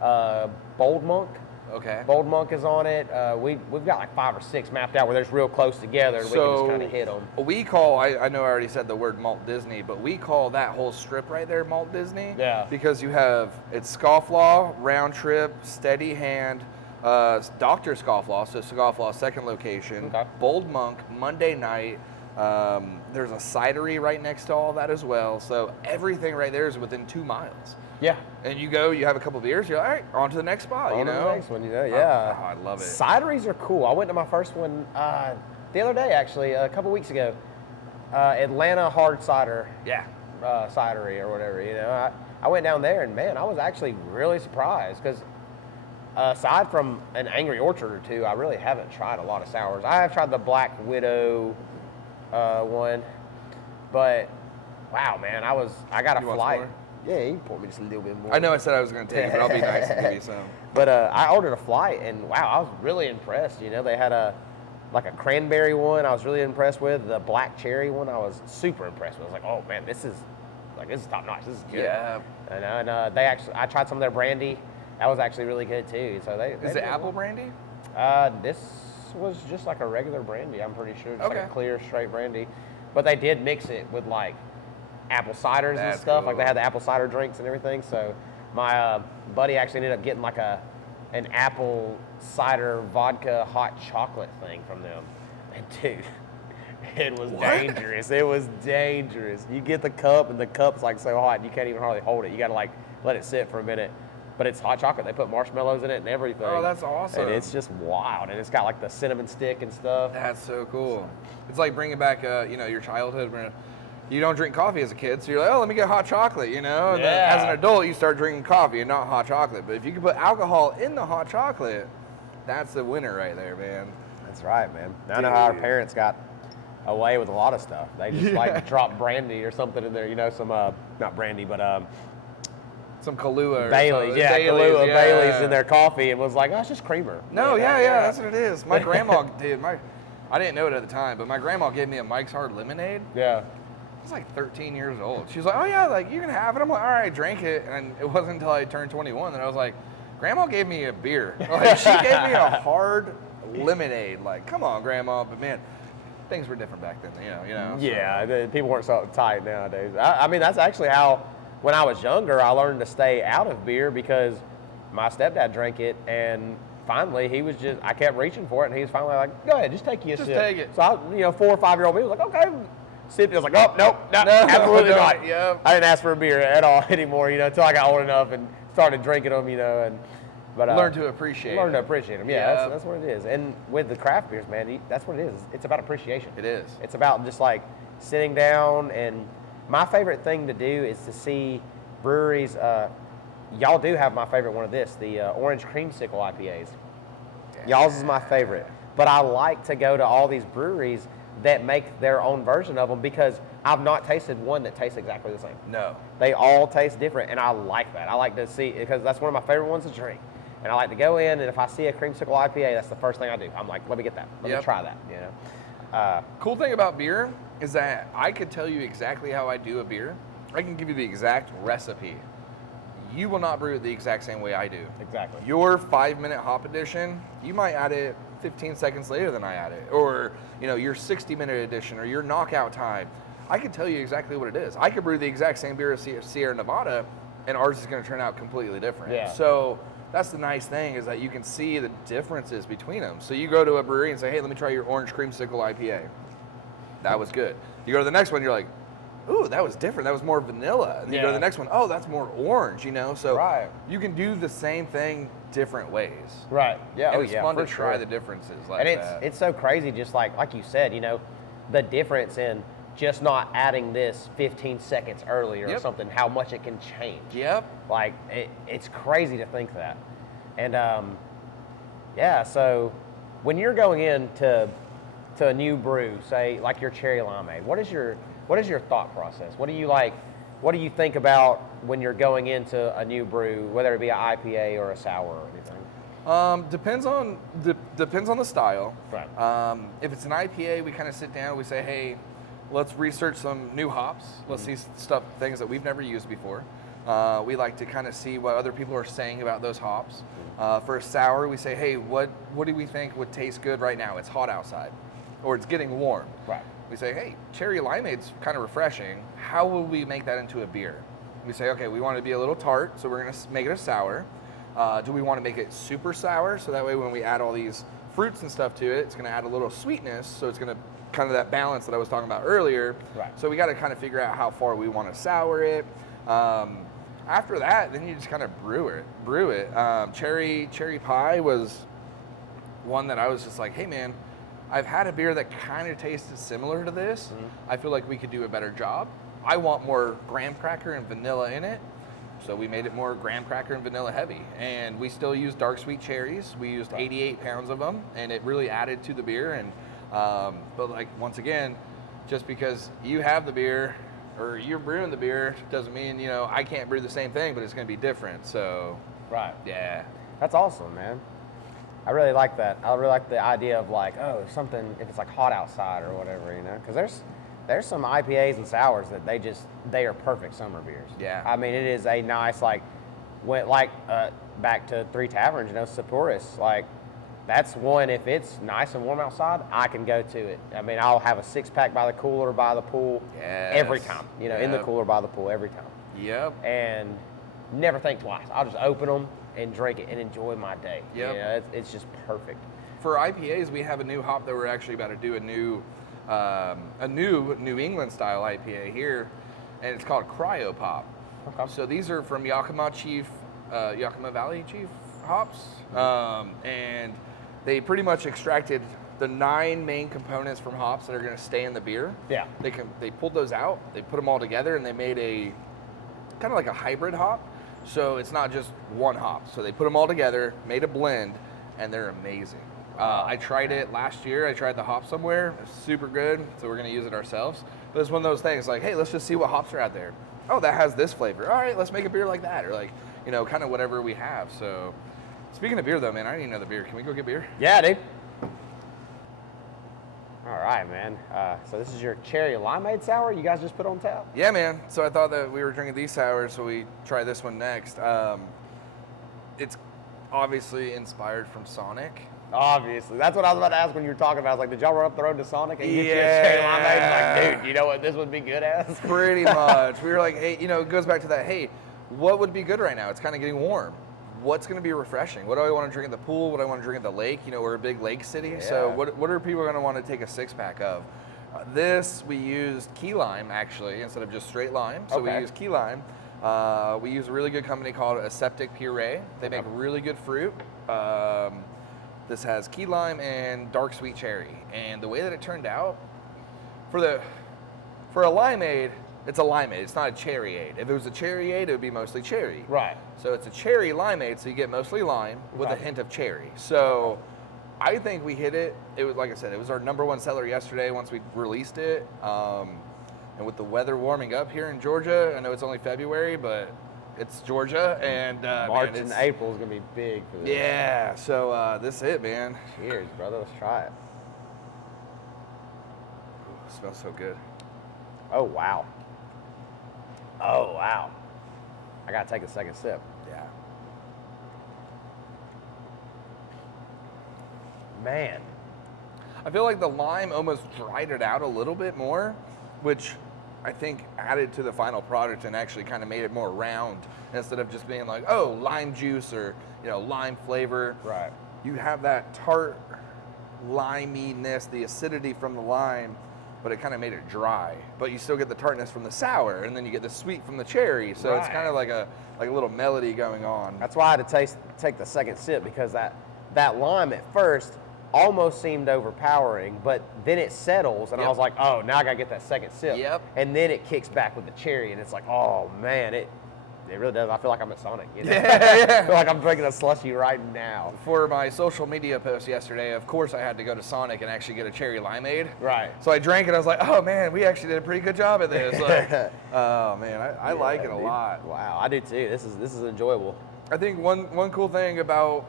Bold Monk. Okay. Bold Monk is on it. We've got like 5 or 6 mapped out where they're real close together, and we can just kind of hit them. We call, I know I already said the word Malt Disney, but we call that whole strip right there Malt Disney. Yeah. Because you have, it's Scofflaw, Round Trip, Steady Hand, Dr. Scofflaw, so Scofflaw's second location. Okay. Bold Monk, Monday night. There's a cidery right next to all that as well. So everything right there is within 2 miles. Yeah. And you go, you have a couple beers, you're like, all right, on to the next spot, On you to know? the next one, yeah. Oh, I love it. Cideries are cool. I went to my first one the other day, actually, a couple weeks ago. Atlanta Hard Cider. Yeah. Cidery or whatever, I went down there and man, I was actually really surprised because aside from an Angry Orchard or two, I really haven't tried a lot of sours. I have tried the Black Widow one, but wow, man, I got a You want flight. some more? Yeah, you can pour me just a little bit more. I know I said I was going to take it, but I'll be nice and give you some. But I ordered a flight, and wow, I was really impressed. They had a cranberry one I was really impressed with. The black cherry one I was super impressed with. I was like, oh man, this is top notch. This is good. Yeah. And I tried some of their brandy. That was actually really good too. So Is it apple brandy? This was just like a regular brandy. I'm pretty sure, just Okay. like a clear straight brandy. But they did mix it with like apple ciders and That's stuff. cool. Like they had the apple cider drinks and everything. So my buddy actually ended up getting like an apple cider vodka hot chocolate thing from them. And dude, it was dangerous. It was dangerous. You get the cup and the cup's like so hot you can't even hardly hold it. You gotta like let it sit for a minute. But it's hot chocolate. They put marshmallows in it and everything. Oh, that's awesome. And it's just wild. And it's got like the cinnamon stick and stuff. That's so cool. It's like bringing back, your childhood. When you don't drink coffee as a kid, so you're like, oh, let me get hot chocolate, And then as an adult, you start drinking coffee and not hot chocolate. But if you can put alcohol in the hot chocolate, that's the winner right there, man. That's right, man. I know how our parents got away with a lot of stuff. They just like drop brandy or something in there, some, not brandy, but Some Kahlua or Baileys, something. Kahlua yeah. Baileys in their coffee and was like, oh, it's just creamer. No, yeah, that's what it is. My grandma did. I didn't know it at the time, but my grandma gave me a Mike's Hard lemonade. Yeah. I was like 13 years old. She was like, oh yeah, like you can have it. I'm like, all right, drank it. And it wasn't until I turned 21 that I was like, Grandma gave me a beer. Like, she gave me a hard lemonade. Like, come on, Grandma. But man, things were different back then, Yeah, people weren't so tight nowadays. I mean, that's actually how, when I was younger, I learned to stay out of beer because my stepdad drank it, and finally I kept reaching for it, and he was finally like, go ahead, just take you a sip. Just take it. So, 4 or 5 year old me was like, okay. Sipped it. I was like, oh, nope, no, absolutely not. Yep. I didn't ask for a beer at all anymore, until I got old enough and started drinking them, But learn to appreciate them. Yeah, that's what it is. And with the craft beers, man, that's what it is. It's about appreciation. It is. It's about just like sitting down, and my favorite thing to do is to see breweries. Y'all do have my favorite one of this, the Orange Creamsicle IPAs. Y'all's is my favorite. But I like to go to all these breweries that make their own version of them because I've not tasted one that tastes exactly the same. No. They all taste different, and I like that. I like to see, because that's one of my favorite ones to drink. And I like to go in, and if I see a Creamsicle IPA, that's the first thing I do. I'm like, let me get that. Let me try that, Cool thing about beer is that I could tell you exactly how I do a beer. I can give you the exact recipe. You will not brew it the exact same way I do. Exactly. Your 5-minute hop edition, you might add it 15 seconds later than I add it. Or, your 60-minute edition or your knockout time. I can tell you exactly what it is. I could brew the exact same beer as Sierra Nevada, and ours is going to turn out completely different. Yeah. So that's the nice thing, is that you can see the differences between them. So you go to a brewery and say, hey, let me try your Orange Creamsicle IPA. That was good. You go to the next one, you're like, ooh, that was different. That was more vanilla. And you go to the next one, oh, that's more orange, So you can do the same thing different ways. Right. Yeah. And it's fun to try the differences like and that. it's so crazy, just like you said, the difference in just not adding this 15 seconds earlier or something, how much it can change. Yep. Like, it's crazy to think that. And, so when you're going into a new brew, say, like your cherry limeade, what is your thought process? What do you think about when you're going into a new brew, whether it be an IPA or a sour or anything? Depends on the style. Right. If it's an IPA, we kind of sit down, we say, hey, let's research some new hops. Let's see things that we've never used before. We like to kind of see what other people are saying about those hops. For a sour, we say, hey, what do we think would taste good right now? It's hot outside, or it's getting warm. Right. We say, hey, cherry limeade's kind of refreshing. How will we make that into a beer? We say, okay, we want it to be a little tart, so we're going to make it a sour. Do we want to make it super sour so that way when we add all these fruits and stuff to it, it's going to add a little sweetness, so it's going to kind of that balance that I was talking about earlier. Right. So we got to kind of figure out how far we want to sour it. After that, then you just kind of brew it. Cherry pie was one that I was just like, hey man, I've had a beer that kind of tasted similar to this. I feel like we could do a better job. I want more graham cracker and vanilla in it. So we made it more graham cracker and vanilla heavy. And we still used dark sweet cherries. We used 88 pounds of them, and it really added to the beer. And but like, once again, just because you have the beer or you're brewing the beer doesn't mean, you know, I can't brew the same thing, but it's going to be different. So, Right. yeah. That's awesome, man. I really like that. I really like the idea of like, oh, something, if it's like hot outside or whatever, you know, because there's some IPAs and sours that they are perfect summer beers. Yeah. I mean, it is a nice, like, back to Three Taverns, you know, Cideries, like, that's one, if it's nice and warm outside, I can go to it. I mean, I'll have a 6-pack by the cooler, by the pool, every time, you know, in the cooler, by the pool, every time. Yep. And never think twice. I'll just open them and drink it and enjoy my day. Yep. You know, it's just perfect. For IPAs, we have a new hop that we're actually about to do a new New England style IPA here, and it's called Cryo Pop. Okay. So these are from Yakima Valley Chief hops, and they pretty much extracted the 9 main components from hops that are going to stay in the beer. Yeah. They pulled those out, they put them all together, and they made a kind of like a hybrid hop. So it's not just one hop. So they put them all together, made a blend, and they're amazing. I tried it last year. I tried the hop somewhere. It was super good, so we're going to use it ourselves. But it's one of those things like, hey, let's just see what hops are out there. Oh, that has this flavor. All right, let's make a beer like that, or like, you know, kind of whatever we have. So speaking of beer, though, man, I need another beer. Can we go get beer? Yeah, dude. All right, man. So this is your cherry limeade sour you guys just put on tap? Yeah, man. So I thought that we were drinking these sours, so we try this one next. It's obviously inspired from Sonic. Obviously. That's what I was about to ask when you were talking about. I was like, did y'all run up the road to Sonic and get you a cherry limeade? Like, dude, you know what this would be good as? Pretty much. We were like, hey, you know, it goes back to that, hey, what would be good right now? It's kind of getting warm. What's going to be refreshing? What do I want to drink at the pool? What do I want to drink at the lake? You know, we're a big lake city. Yeah. So what are people going to want to take a 6-pack of? This, we used key lime, actually, instead of just straight lime. So we used key lime. We use a really good company called Aseptic Puree. They make really good fruit. This has key lime and dark sweet cherry. And the way that it turned out, for a limeade, it's a limeade. It's not a cherryade. If it was a cherryade, it would be mostly cherry. Right. So it's a cherry limeade, so you get mostly lime with a hint of cherry. So I think we hit it. It was, like I said, it was our #1 seller yesterday once we released it. And with the weather warming up here in Georgia, I know it's only February, but it's Georgia, and March and April is going to be big for this. Yeah, so this is it, man. Cheers, brother. Let's try it. Ooh, it smells so good. Oh, wow. Oh, wow. I got to take a second sip. Yeah. Man. I feel like the lime almost dried it out a little bit more, which I think added to the final product and actually kind of made it more round instead of just being like, oh, lime juice or, you know, lime flavor. Right. You have that tart liminess, the acidity from the lime, but it kind of made it dry. But you still get the tartness from the sour, and then you get the sweet from the cherry. So it's kind of like a little melody going on. That's why I had to take the second sip, because that lime at first almost seemed overpowering, but then it settles, and I was like, oh, now I gotta get that second sip. Yep. And then it kicks back with the cherry, and it's like, oh man, it really does. I feel like I'm at Sonic. You know? I feel like I'm drinking a slushie right now. For my social media post yesterday, of course I had to go to Sonic and actually get a cherry limeade. Right. So I drank it, I was like, oh man, we actually did a pretty good job at this. Like, oh man, I like it a lot. Wow, I do too. This is enjoyable. I think one cool thing about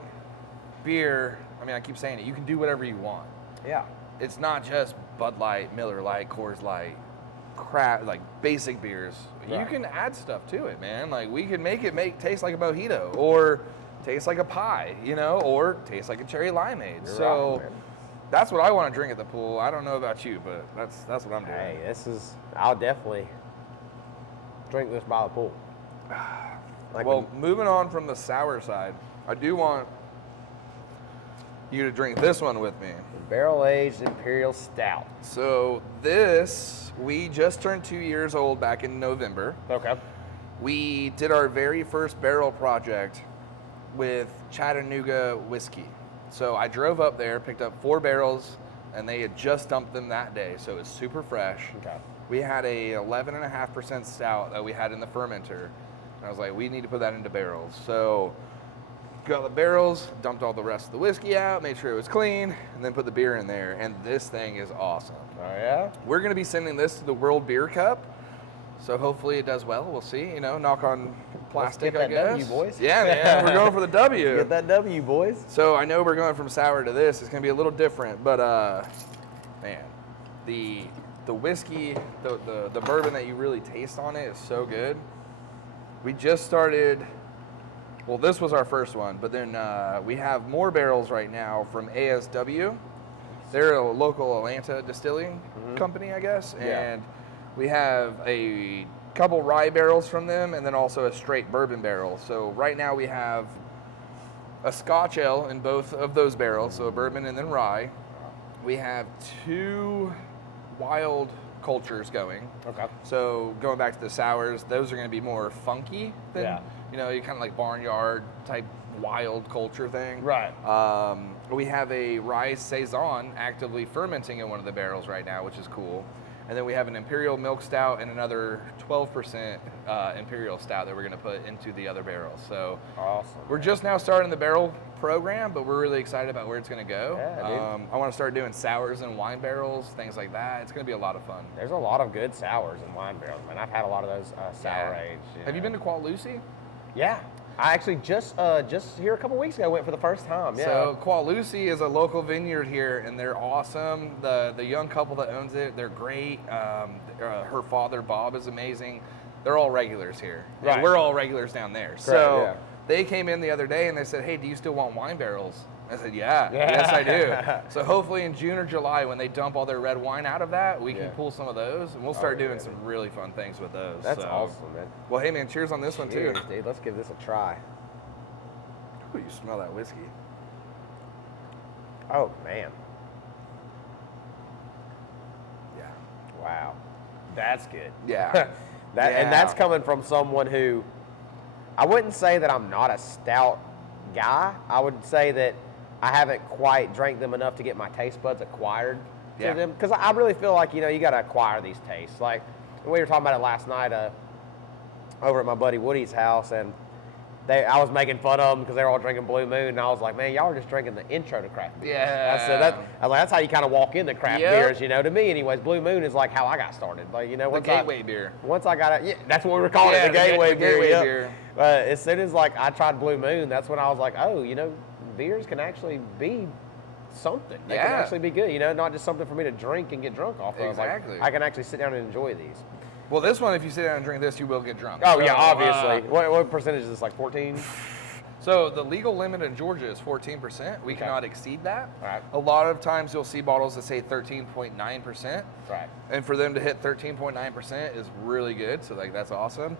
beer, I mean, I keep saying it, you can do whatever you want. Yeah. It's not just Bud Light, Miller Lite, Coors Light, crap, like basic beers. Right. You can add stuff to it, man. Like we can make it taste like a mojito, or taste like a pie, you know, or taste like a cherry limeade. So that's what I want to drink at the pool. I don't know about you, but that's what I'm doing. Hey, I'll definitely drink this by the pool. Well, moving on from the sour side, I do want you to drink this one with me. Barrel-aged Imperial Stout. So this, we just turned 2 years old back in November. Okay. We did our very first barrel project with Chattanooga whiskey. So I drove up there, picked up 4 barrels, and they had just dumped them that day, so it was super fresh. Okay. We had a 11.5% stout that we had in the fermenter. And I was like, we need to put that into barrels. So got the barrels, dumped all the rest of the whiskey out, made sure it was clean, and then put the beer in there. And this thing is awesome. Oh, yeah? We're going to be sending this to the World Beer Cup. So hopefully it does well. We'll see. You know, knock on plastic, Let's get that I guess. W, boys. Yeah, man. We're going for the W. Get that W, boys. So I know we're going from sour to this. It's going to be a little different, but man, the whiskey, the bourbon that you really taste on it is so good. We just started. Well, this was our first one, but then we have more barrels right now from ASW. They're a local Atlanta distilling company, I guess, and we have a couple rye barrels from them, and then also a straight bourbon barrel. So right now we have a Scotch ale in both of those barrels, so a bourbon and then rye. We have 2 wild cultures going. Okay. So going back to the sours, those are going to be more funky than, Yeah. you know, you kind of like barnyard type wild culture thing. Right. We have a rye saison actively fermenting in one of the barrels right now, which is cool. And then we have an imperial milk stout and another 12% imperial stout that we're going to put into the other barrels. So Awesome. we're just now starting the barrel program, but we're really excited about where it's going to go. Yeah, dude. I want to start doing sours and wine barrels, things like that. It's going to be a lot of fun. There's a lot of good sours and wine barrels, man. I've had a lot of those sour aged. Have you been to Qual Lucy? Yeah. I actually just here a couple weeks ago went for the first time. Yeah. So Qual Lucy is a local vineyard here, and they're awesome. The young couple that owns it, they're great. Her father, Bob, is amazing. They're all regulars here. Right. And we're all regulars down there. So they came in the other day and they said, hey, do you still want wine barrels? I said, yeah, yes, I do. So hopefully in June or July, when they dump all their red wine out of that, we can pull some of those, and we'll start doing some really fun things with those. That's awesome, man. Well, hey, man, cheers on this one, Cheers, too. dude. Let's give this a try. Ooh, you smell that whiskey. Oh, man. Yeah. Wow. That's good. Yeah. And that's coming from someone who, I wouldn't say that I'm not a stout guy. I would say that I haven't quite drank them enough to get my taste buds acquired to them. Because I really feel like, you know, you got to acquire these tastes. Like, we were talking about it last night over at my buddy Woody's house, and I was making fun of them because they were all drinking Blue Moon, and I was like, man, y'all are just drinking the intro to craft beer. Yeah. I said I was like, that's how you kind of walk into craft beers, you know. To me, anyways, Blue Moon is like how I got started. Like, you know, The gateway beer. Once I got it, that's what we were calling it, the gateway beer. As soon as like I tried Blue Moon, that's when I was like, oh, you know, beers can actually be something. They can actually be good, you know, not just something for me to drink and get drunk off of. Exactly. Like, I can actually sit down and enjoy these. Well, this one, if you sit down and drink this, you will get drunk. Oh, so, yeah, obviously. What percentage is this, like 14? So the legal limit in Georgia is 14%. We cannot exceed that. Right. A lot of times you'll see bottles that say 13.9%. Right. And for them to hit 13.9% is really good. So like that's awesome.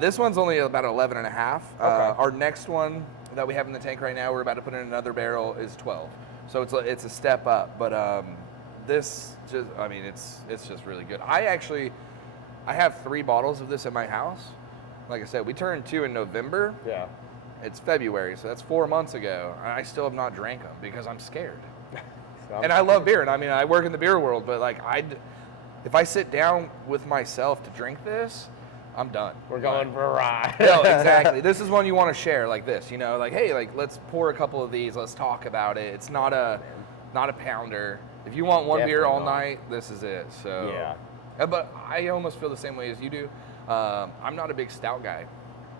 This one's only about 11.5. Our next one that we have in the tank right now, we're about to put in another barrel, is 12. So it's a step up. But this just, I mean, it's just really good. I have 3 bottles of this in my house. Like I said, we turned 2 in November. Yeah. It's February, so that's 4 months ago. I still have not drank them because I'm scared. And I love beer, and I mean, I work in the beer world, but like, if I sit down with myself to drink this, I'm done. We're going for a ride. No, exactly. This is one you want to share like this, you know, like, hey, like, let's pour a couple of these, let's talk about it. It's not a pounder. If you want one beer all night, this is it. So yeah. But I almost feel the same way as you do. I'm not a big stout guy.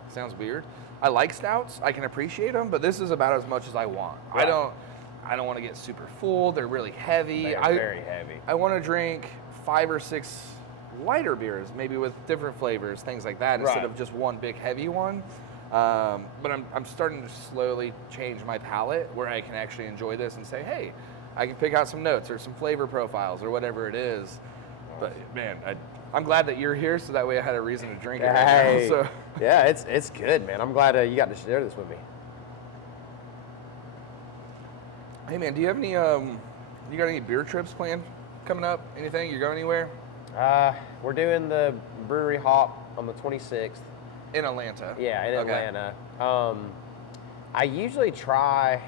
Sounds weird. I like stouts. I can appreciate them, but this is about as much as I want. Right. I don't want to get super full. They're really heavy. They're very heavy. I want to drink 5 or 6 lighter beers, maybe with different flavors, things like that, instead of just one big heavy one. But I'm starting to slowly change my palate where I can actually enjoy this and say, hey, I can pick out some notes or some flavor profiles or whatever it is. But man, I'm glad that you're here, so that way I had a reason to drink it right now. So. Yeah, it's good, man. I'm glad you got to share this with me. Hey man, do you have any you got any beer trips planned coming up? Anything? You going anywhere? We're doing the brewery hop on the 26th. In Atlanta. Yeah, in Okay. Atlanta. I usually try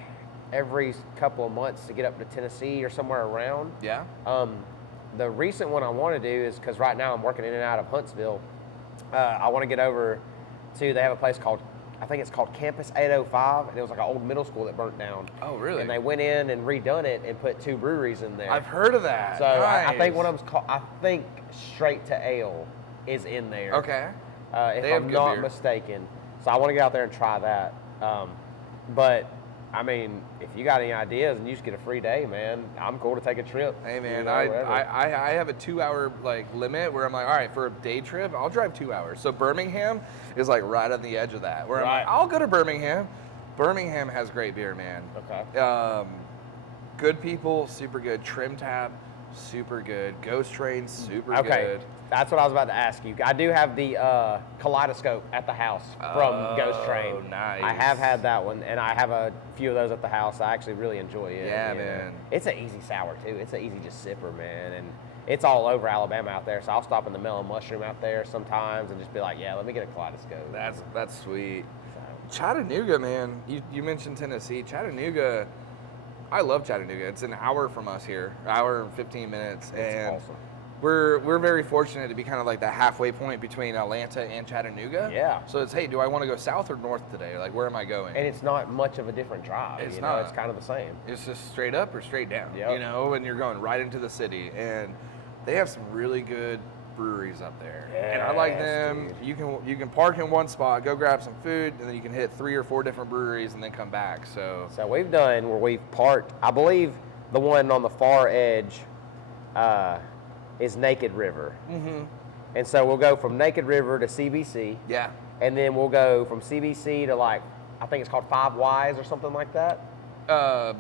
every couple of months to get up to Tennessee or somewhere around. Yeah. The recent one I want to do is because right now I'm working in and out of Huntsville. I want to get over to, they have a place called, I think it's called Campus 805, and it was like an old middle school that burnt down. Oh, really? And they went in and redone it and put 2 breweries in there. I've heard of that. So I Nice. think one of them's called, I think Straight to Ale is in there. Okay. If They have I'm good not beer. mistaken. So I want to get out there and try that. But I mean, if you got any ideas and you just get a free day, man, I'm cool to take a trip. Hey man, you know, whatever. I have a 2-hour like limit where I'm like, all right, for a day trip, I'll drive 2 hours. So Birmingham is like right on the edge of that. Where I'm Right. like, I'll go to Birmingham. Birmingham has great beer, man. Okay. Good people, super good. Trim Tab, super good. Ghost Train, super Okay. good. That's what I was about to ask you. I do have the Kaleidoscope at the house from Ghost Train. Oh, nice. I have had that one, and I have a few of those at the house. I actually really enjoy it. Yeah, you know. man. It's an easy sour, too. It's an easy just sipper, man. And it's all over Alabama out there, so I'll stop in the Mellow Mushroom out there sometimes and just be like, yeah, let me get a Kaleidoscope. That's sweet. So, Chattanooga, man. You mentioned Tennessee. Chattanooga, I love Chattanooga. It's an hour from us here, hour and 15 minutes. it's and awesome. we're very fortunate to be kind of like the halfway point between Atlanta and Chattanooga. Yeah. So it's, hey, do I want to go south or north today? Like, where am I going? And it's not much of a different drive. It's you know, not. It's kind of the same. It's just straight up or straight down. Yep. You know, and you're going right into the city. And they have some really good breweries up there. And I like Yes, them. dude. You can park in one spot, go grab some food, and then you can hit 3 or 4 different breweries and then come back. So So we've done where we've parked, I believe the one on the far edge is Naked River. mm-hmm. And so we'll go from Naked River to CBC, Yeah. and then we'll go from CBC to like, I think it's called 5 Ys or something like that. 5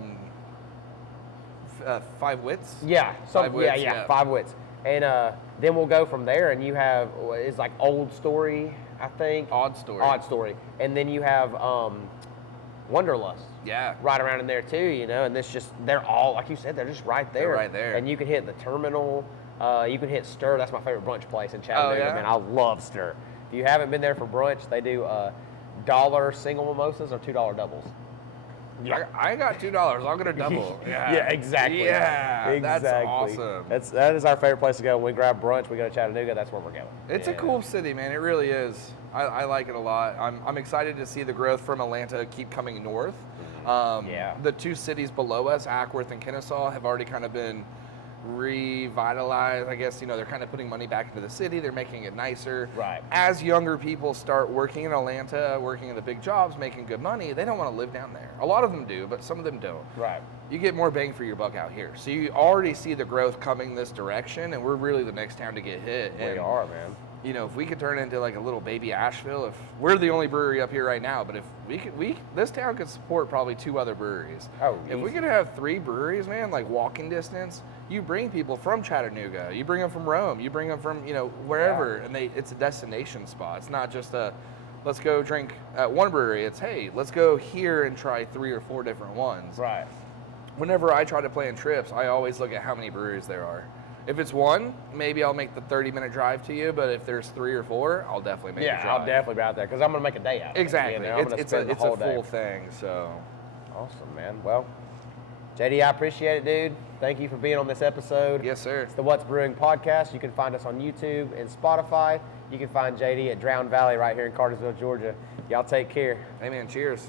Wits? Yeah, Five Wits, yeah, yeah. 5 Wits. And then we'll go from there, and you have, it's like Old Story, I think. Odd Story. Odd Story. And then you have Wanderlust. Yeah. Right around in there too, you know, and this just, they're all, like you said, they're just right there. They're right there. And you can hit the Terminal, you can hit Stir, that's my favorite brunch place in Chattanooga, yeah? man. I love Stir. If you haven't been there for brunch, they do $1 single mimosas or $2 doubles. I got $2. I'll get a double. Yeah, exactly. Yeah, exactly. that's awesome. That is our favorite place to go. When we grab brunch, we go to Chattanooga, that's where we're going. It's a cool city, man. It really is. I like it a lot. I'm excited to see the growth from Atlanta keep coming north. Yeah. The 2 cities below us, Ackworth and Kennesaw, have already kind of been revitalized. I guess, you know, they're kind of putting money back into the city. They're making it nicer. Right. As younger people start working in Atlanta, working in the big jobs, making good money, they don't want to live down there. A lot of them do, but some of them don't. Right. You get more bang for your buck out here. So you already see the growth coming this direction, and we're really the next town to get hit. We And, are, man. you know, if we could turn it into like a little baby Asheville, if we're the only brewery up here right now, but if this town could support probably 2 other breweries. Oh, if we easy. could have 3 breweries, man, like walking distance, you bring people from Chattanooga, you bring them from Rome, you bring them from, you know, wherever, and it's a destination spot. It's not just a, let's go drink at one brewery. It's, hey, let's go here and try 3 or 4 different ones. Right. Whenever I try to plan trips, I always look at how many breweries there are. If it's 1, maybe I'll make the 30-minute drive to you, but if there's 3 or 4, I'll definitely make the drive. Yeah, I'll definitely be out there because I'm going to make a day out of it. Exactly. You know? I'm gonna It's spend the a whole day. full thing, so. Awesome, man. Well, JD, I appreciate it, dude. Thank you for being on this episode. Yes, sir. It's the What's Brewing podcast. You can find us on YouTube and Spotify. You can find JD at Drowned Valley right here in Cartersville, Georgia. Y'all take care. Hey, man, cheers.